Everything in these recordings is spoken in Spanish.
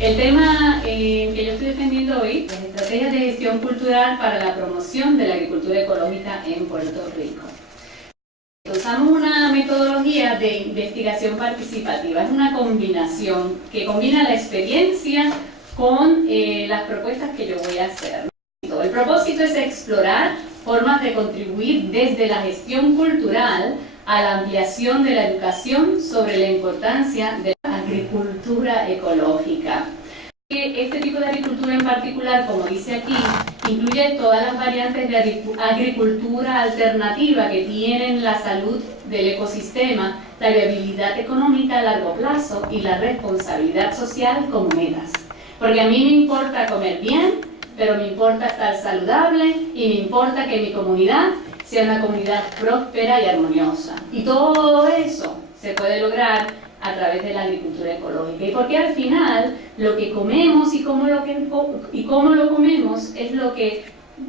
El tema que yo estoy defendiendo hoy es estrategias de gestión cultural para la promoción de la agricultura ecológica en Puerto Rico. Usamos una metodología de investigación participativa, es una combinación que combina la experiencia con las propuestas que yo voy a hacer. El propósito es explorar formas de contribuir desde la gestión cultural a la ampliación de la educación sobre la importancia de la agricultura ecológica. Este tipo de agricultura en particular, como dice aquí, incluye todas las variantes de agricultura alternativa que tienen la salud del ecosistema, la viabilidad económica a largo plazo y la responsabilidad social como metas. Porque a mí me importa comer bien, pero me importa estar saludable y me importa que mi comunidad sea una comunidad próspera y armoniosa. Y todo eso se puede lograr a través de la agricultura ecológica. Y porque al final lo que comemos y cómo lo comemos es lo que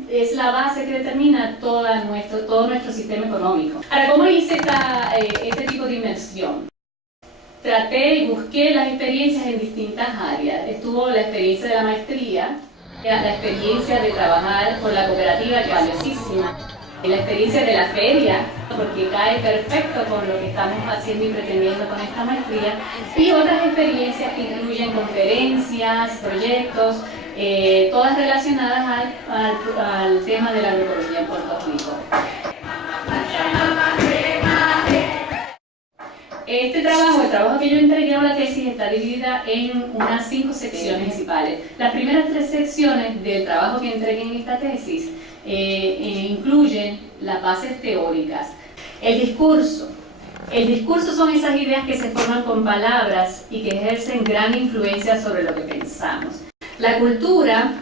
es la base que determina todo nuestro sistema económico. Ahora, ¿cómo hice este tipo de inmersión? Traté y busqué las experiencias en distintas áreas. Estuvo la experiencia de la maestría, la experiencia de trabajar con la cooperativa, que es valiosísima, la experiencia de la feria, porque cae perfecto con lo que estamos haciendo y pretendiendo con esta maestría, y otras experiencias que incluyen conferencias, proyectos, todas relacionadas al tema de la agroecología en Puerto Rico. Este trabajo, el trabajo que yo entregué a la tesis, está dividida en unas 5 secciones principales. Las primeras 3 secciones del trabajo que entregué en esta tesis incluyen las bases teóricas. El discurso son esas ideas que se forman con palabras y que ejercen gran influencia sobre lo que pensamos. La cultura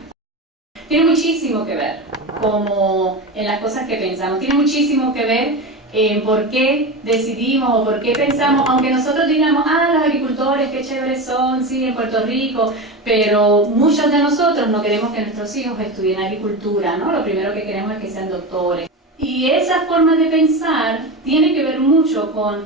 tiene muchísimo que ver, como en las cosas que pensamos, tiene muchísimo que ver en por qué decidimos o por qué pensamos, aunque nosotros digamos, los agricultores, qué chéveres son, sí, en Puerto Rico, pero muchos de nosotros no queremos que nuestros hijos estudien agricultura, ¿no? Lo primero que queremos es que sean doctores. Y esa forma de pensar tiene que ver mucho con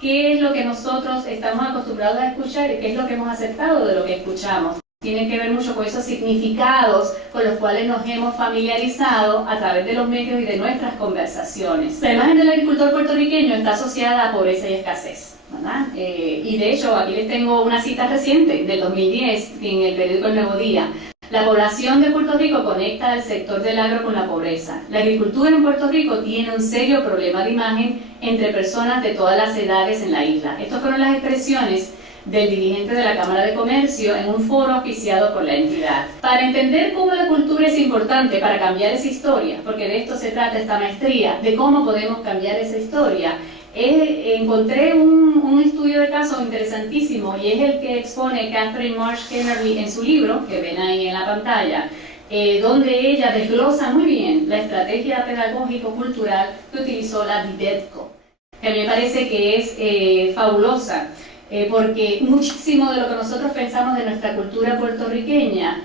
qué es lo que nosotros estamos acostumbrados a escuchar y qué es lo que hemos aceptado de lo que escuchamos. Tiene que ver mucho con esos significados con los cuales nos hemos familiarizado a través de los medios y de nuestras conversaciones. La imagen del agricultor puertorriqueño está asociada a pobreza y escasez, ¿verdad? Y de hecho, aquí les tengo una cita reciente del 2010 en el periódico El Nuevo Día. La población de Puerto Rico conecta al sector del agro con la pobreza. La agricultura en Puerto Rico tiene un serio problema de imagen entre personas de todas las edades en la isla. Estas fueron las expresiones del dirigente de la Cámara de Comercio en un foro auspiciado por la entidad. Para entender cómo la cultura es importante para cambiar esa historia, porque de esto se trata esta maestría, de cómo podemos cambiar esa historia, encontré un estudio de caso interesantísimo y es el que expone Catherine Marsh Kennerly en su libro, que ven ahí en la pantalla, donde ella desglosa muy bien la estrategia pedagógico-cultural que utilizó la DIDETCO, que a mí me parece que es fabulosa. Porque muchísimo de lo que nosotros pensamos de nuestra cultura puertorriqueña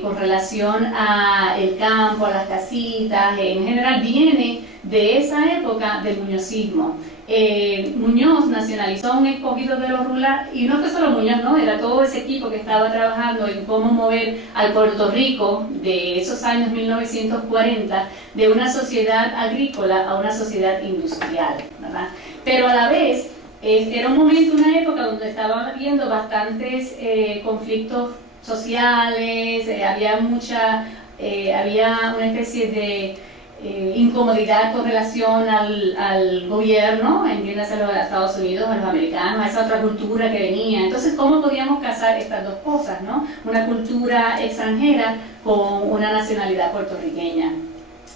con relación al campo, a las casitas, en general viene de esa época del muñozismo. Muñoz nacionalizó un escogido de lo rural, y no fue solo Muñoz, no, era todo ese equipo que estaba trabajando en cómo mover al Puerto Rico de esos años 1940 de una sociedad agrícola a una sociedad industrial, ¿verdad? Pero a la vez era un momento, una época donde estaban habiendo bastantes conflictos sociales, había una especie de incomodidad con relación al gobierno, entiéndase a los Estados Unidos, a los americanos, a esa otra cultura que venía. Entonces, ¿cómo podíamos casar estas dos cosas, ¿no? Una cultura extranjera con una nacionalidad puertorriqueña.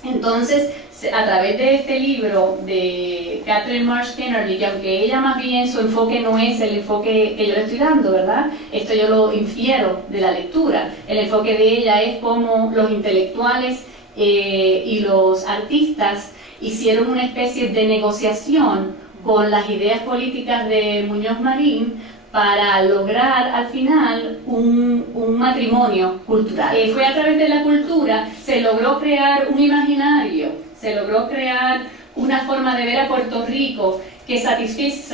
Entonces, a través de este libro de Catherine Marsh Kennerly, que aunque ella más bien su enfoque no es el enfoque que yo le estoy dando, ¿verdad? Esto yo lo infiero de la lectura. El enfoque de ella es cómo los intelectuales y los artistas hicieron una especie de negociación con las ideas políticas de Muñoz Marín para lograr al final un matrimonio cultural. Fue a través de la cultura, se logró crear un imaginario, se logró crear una forma de ver a Puerto Rico que satisfizo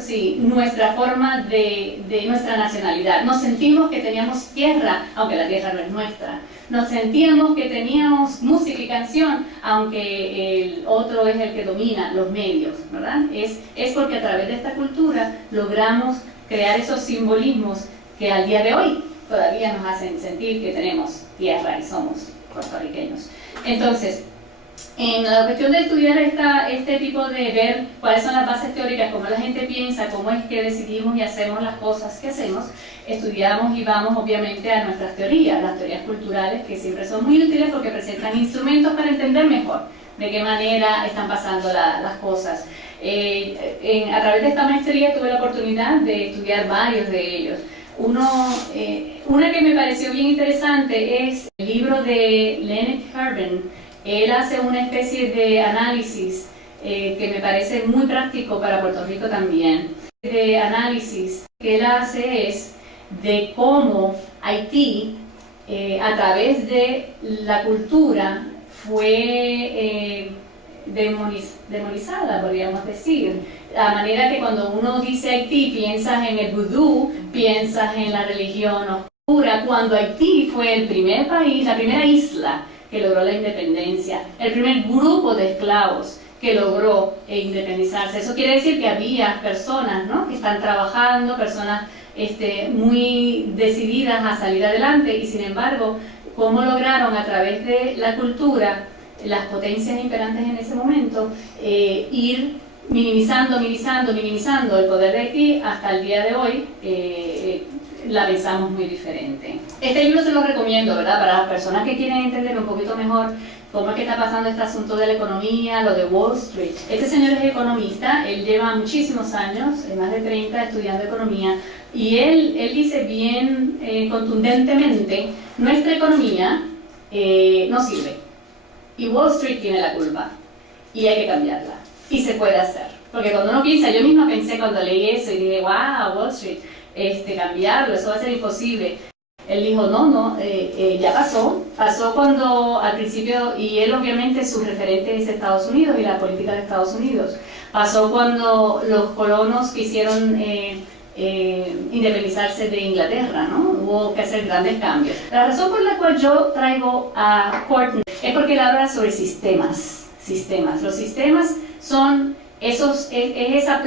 sí, nuestra forma de nuestra nacionalidad. Nos sentimos que teníamos tierra, aunque la tierra no es nuestra. Nos sentíamos que teníamos música y canción, aunque el otro es el que domina los medios, ¿verdad? Es porque a través de esta cultura logramos crear esos simbolismos que al día de hoy todavía nos hacen sentir que tenemos tierra y somos puertorriqueños. Entonces, en la cuestión de estudiar este tipo de ver cuáles son las bases teóricas, cómo la gente piensa, cómo es que decidimos y hacemos las cosas que hacemos, estudiamos y vamos obviamente a nuestras teorías, las teorías culturales, que siempre son muy útiles porque presentan instrumentos para entender mejor de qué manera están pasando las cosas. A través de esta maestría tuve la oportunidad de estudiar varios de ellos. Una que me pareció bien interesante es el libro de Leonard Herben. Él hace una especie de análisis que me parece muy práctico para Puerto Rico también. De análisis que él hace es de cómo Haití, a través de la cultura, fue demonizada, podríamos decir. La manera que cuando uno dice Haití, piensas en el vudú, piensas en la religión oscura, cuando Haití fue el primer país, la primera isla que logró la independencia, el primer grupo de esclavos que logró independizarse. Eso quiere decir que había personas, ¿no?, que están trabajando, personas muy decididas a salir adelante, y sin embargo, cómo lograron a través de la cultura, las potencias imperantes en ese momento, ir minimizando el poder de Haití hasta el día de hoy. La pensamos muy diferente. Este libro se lo recomiendo, ¿verdad?, para las personas que quieren entender un poquito mejor cómo es que está pasando este asunto de la economía, lo de Wall Street. Este señor es economista, él lleva muchísimos años, más de 30, estudiando economía, y él dice bien contundentemente, nuestra economía no sirve, y Wall Street tiene la culpa, y hay que cambiarla, y se puede hacer. Porque cuando uno piensa, yo misma pensé cuando leí eso, y dije, wow, Wall Street, cambiarlo, eso va a ser imposible. Él dijo, no, ya pasó cuando al principio, y él obviamente su referente es Estados Unidos y la política de Estados Unidos, pasó cuando los colonos quisieron independizarse de Inglaterra, ¿no? Hubo que hacer grandes cambios. La razón por la cual yo traigo a Courtney es porque él habla sobre sistemas. Los sistemas son esa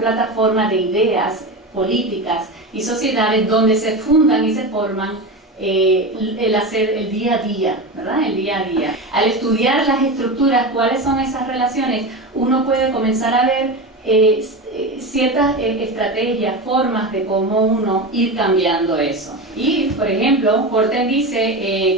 plataforma de ideas políticas y sociedades donde se fundan y se forman el hacer el día a día, ¿verdad? El día a día. Al estudiar las estructuras, cuáles son esas relaciones, uno puede comenzar a ver ciertas estrategias, formas de cómo uno ir cambiando eso. Y, por ejemplo, Horton dice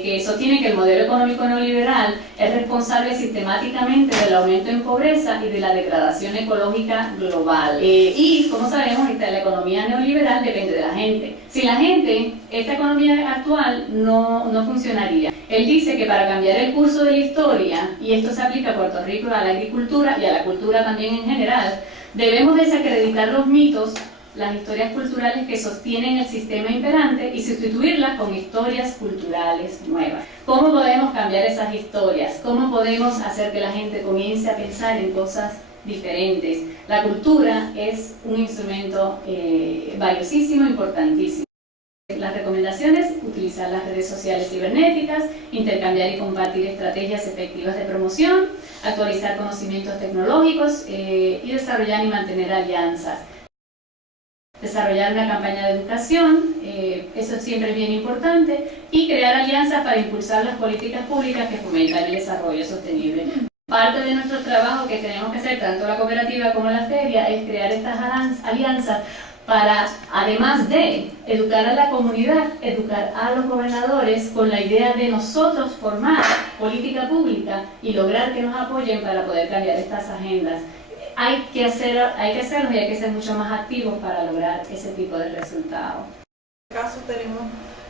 que sostiene que el modelo económico neoliberal es responsable sistemáticamente del aumento en pobreza y de la degradación ecológica global. Y, como sabemos, la economía neoliberal depende de la gente. Sin la gente, esta economía actual no funcionaría. Él dice que para cambiar el curso de la historia, y esto se aplica a Puerto Rico, a la agricultura y a la cultura también en general, debemos desacreditar los mitos, las historias culturales que sostienen el sistema imperante y sustituirlas con historias culturales nuevas. ¿Cómo podemos cambiar esas historias? ¿Cómo podemos hacer que la gente comience a pensar en cosas diferentes? La cultura es un instrumento valiosísimo, importantísimo. Las recomendaciones: utilizar las redes sociales cibernéticas, intercambiar y compartir estrategias efectivas de promoción, actualizar conocimientos tecnológicos y desarrollar y mantener alianzas. Desarrollar una campaña de educación, eso siempre es bien importante, y crear alianzas para impulsar las políticas públicas que fomentan el desarrollo sostenible. Parte de nuestro trabajo que tenemos que hacer, tanto la cooperativa como la feria, es crear estas alianzas para, además de educar a la comunidad, educar a los gobernadores con la idea de nosotros formar política pública y lograr que nos apoyen para poder cambiar estas agendas. Hay que hacerlo y hay que ser mucho más activos para lograr ese tipo de resultados. En este caso tenemos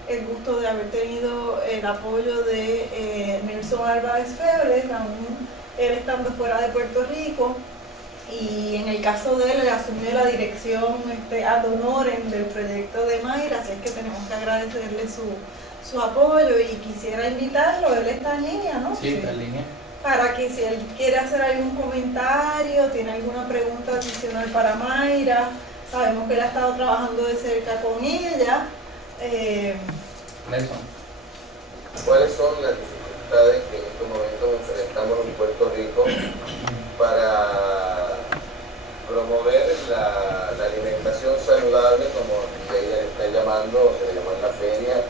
el gusto de haber tenido el apoyo de Nelson Álvarez Febres, aún él estando fuera de Puerto Rico, y en el caso de él asumió la dirección ad honorem del proyecto de Mayra, así es que tenemos que agradecerle su apoyo y quisiera invitarlo. Él está en línea, ¿no? Sí, está en línea. para que si él quiere hacer algún comentario, tiene alguna pregunta adicional para Mayra. Sabemos que él ha estado trabajando de cerca con ella. Nelson. ¿Cuáles son las dificultades que en estos momentos enfrentamos en Puerto Rico para promover la alimentación saludable, como ella está llamando, o se le llama en la feria,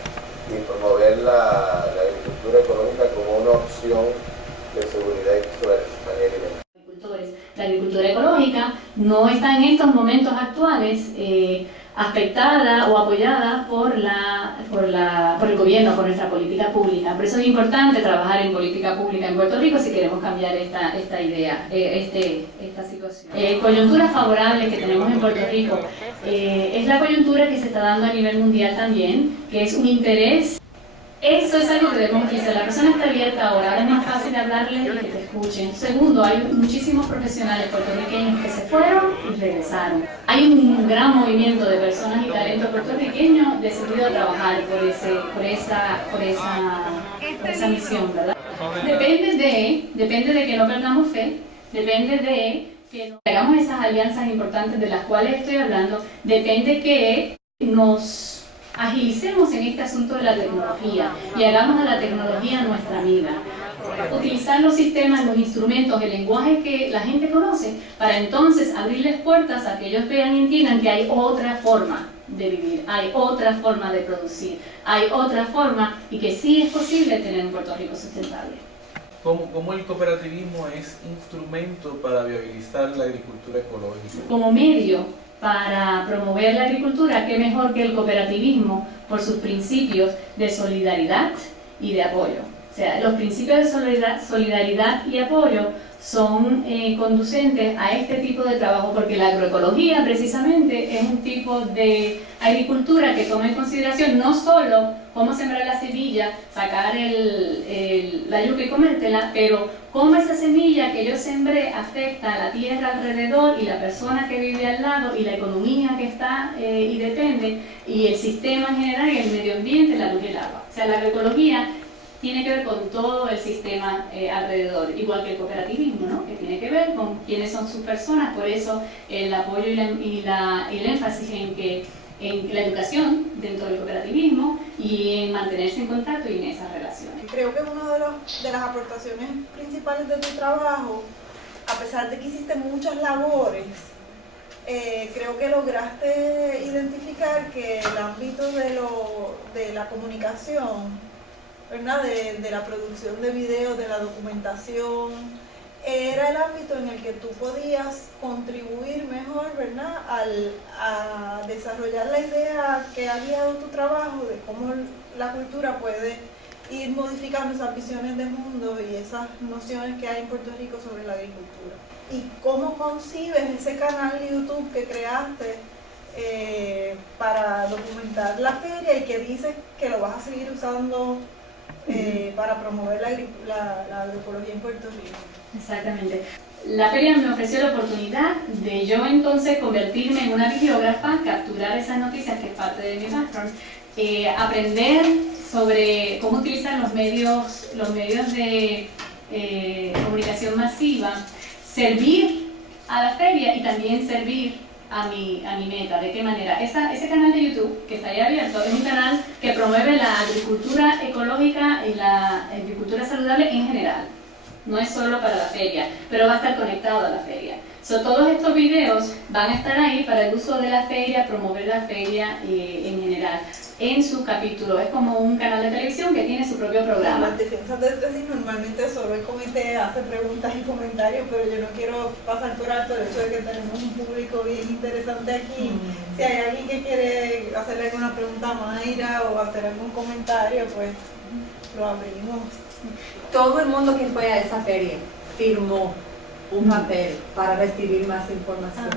y promover la agricultura económica como una opción de seguridad y alimentaria? La agricultura ecológica no está en estos momentos actuales aspectada o apoyada por el gobierno, por nuestra política pública. Por eso es importante trabajar en política pública en Puerto Rico si queremos cambiar esta idea, esta situación. Coyuntura favorable que tenemos en Puerto Rico es la coyuntura que se está dando a nivel mundial también, que es un interés. Eso es algo que debemos utilizar. La persona está abierta ahora es más fácil hablarle y que te escuchen. Segundo, hay muchísimos profesionales puertorriqueños que se fueron y regresaron. Hay un gran movimiento de personas y talentos puertorriqueños decididos a trabajar por esa misión, ¿verdad? Depende de que no perdamos fe, depende de que hagamos esas alianzas importantes de las cuales estoy hablando, depende que nos agilicemos en este asunto de la tecnología y hagamos a la tecnología nuestra amiga. Utilizar los sistemas, los instrumentos, el lenguaje que la gente conoce, para entonces abrirles puertas a que ellos vean y entiendan que hay otra forma de vivir, hay otra forma de producir, hay otra forma y que sí es posible tener un Puerto Rico sustentable. ¿Cómo el cooperativismo es instrumento para viabilizar la agricultura ecológica? Como medio para promover la agricultura, qué mejor que el cooperativismo por sus principios de solidaridad y de apoyo. O sea, los principios de solidaridad y apoyo son conducentes a este tipo de trabajo, porque la agroecología precisamente es un tipo de agricultura que toma en consideración no solo cómo sembrar la semilla, sacar la yuca y comértela, pero cómo esa semilla que yo sembré afecta a la tierra alrededor y la persona que vive al lado y la economía que está y depende, y el sistema en general y el medio ambiente, la luz y el agua. O sea, la agroecología tiene que ver con todo el sistema alrededor, igual que el cooperativismo, ¿no? Que tiene que ver con quiénes son sus personas, por eso el apoyo y el énfasis en la educación dentro del cooperativismo y en mantenerse en contacto y en esas relaciones. Creo que una de las aportaciones principales de tu trabajo, a pesar de que hiciste muchas labores, creo que lograste identificar que el ámbito de la comunicación, ¿verdad? De la producción de videos, de la documentación, era el ámbito en el que tú podías contribuir mejor, ¿verdad? A desarrollar la idea que ha guiado tu trabajo de cómo la cultura puede ir modificando esas visiones de mundo y esas nociones que hay en Puerto Rico sobre la agricultura. ¿Y cómo concibes ese canal de YouTube que creaste para documentar la feria y que dices que lo vas a seguir usando para promover la agroecología en Puerto Rico? Exactamente. La feria me ofreció la oportunidad de yo entonces convertirme en una bibliógrafa, capturar esas noticias que es parte de mi background, aprender sobre cómo utilizar los medios de comunicación masiva, servir a la feria y también servir a mi meta. ¿De qué manera? Ese canal de YouTube que está ahí abierto es un canal que promueve la agricultura ecológica y la agricultura saludable en general. No es solo para la feria, pero va a estar conectado a la feria. Todos estos videos van a estar ahí para el uso de la feria, promover la feria en general, en sus capítulos. Es como un canal de televisión que tiene su propio programa. En las defensas de tesis normalmente solo el comité hace preguntas y comentarios, pero yo no quiero pasar por alto el hecho de que tenemos un público bien interesante aquí. Si hay alguien que quiere hacerle alguna pregunta a Mayra o hacer algún comentario, pues lo abrimos. Todo el mundo que fue a esa feria firmó un papel para recibir más información.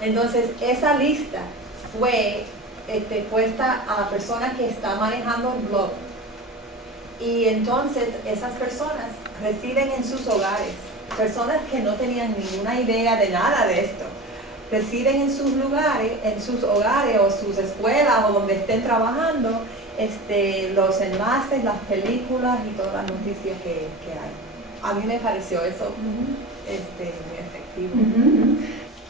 Entonces, esa lista fue puesta a la persona que está manejando el blog. Y entonces, esas personas residen en sus hogares. Personas que no tenían ninguna idea de nada de esto. Residen en sus lugares, en sus hogares o sus escuelas o donde estén trabajando, los enlaces, las películas y todas las noticias que hay. a mí me pareció eso muy efectivo.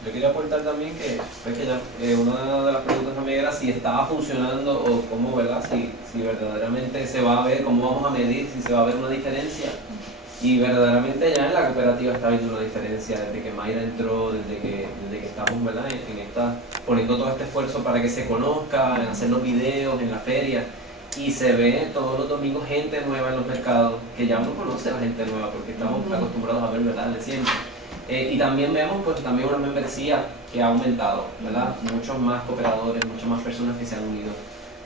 Yo quería aportar también que, pues que una de las preguntas también era si estaba funcionando o cómo, ¿verdad? Si verdaderamente se va a ver, cómo vamos a medir, si se va a ver una diferencia. Y verdaderamente ya en la cooperativa está viendo una diferencia desde que Mayra entró, desde que estamos, ¿verdad? Poniendo todo este esfuerzo para que se conozca, en hacer los videos, en la feria. Y se ve todos los domingos gente nueva en los mercados, que ya uno conoce a la gente nueva porque estamos acostumbrados a ver, ¿verdad? De siempre. Y también vemos pues también una membresía que ha aumentado, ¿verdad? Muchos más cooperadores, muchas más personas que se han unido,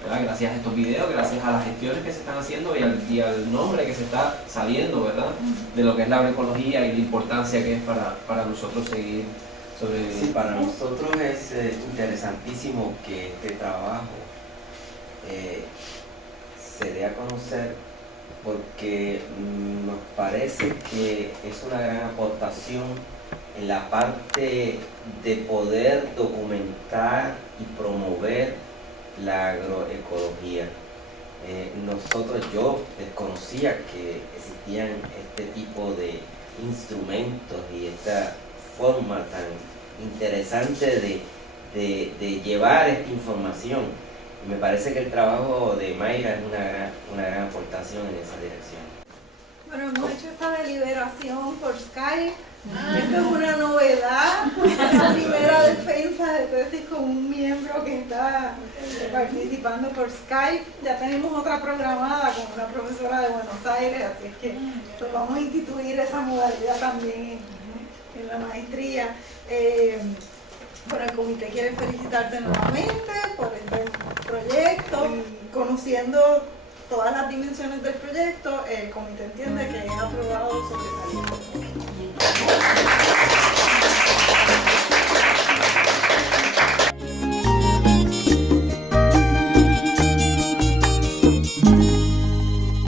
¿verdad? Gracias a estos videos, gracias a las gestiones que se están haciendo y al nombre que se está saliendo, ¿verdad? De lo que es la agroecología y la importancia que es para nosotros seguir sobreviviendo. Sí, para nosotros es interesantísimo que este trabajo se dé a conocer, porque nos parece que es una gran aportación en la parte de poder documentar y promover la agroecología. Yo desconocía que existían este tipo de instrumentos y esta forma tan interesante de llevar esta información. Me parece que el trabajo de Mayra es una gran aportación en esa dirección. Bueno, hemos hecho esta deliberación por Skype. Esto es una novedad, la primera defensa de tesis con un miembro que está participando por Skype. Ya tenemos otra programada con una profesora de Buenos Aires, así es que pues, vamos a instituir esa modalidad también en la maestría. Bueno, el comité quiere felicitarte nuevamente por este proyecto y conociendo todas las dimensiones del proyecto, el comité entiende que es aprobado sobresaliente.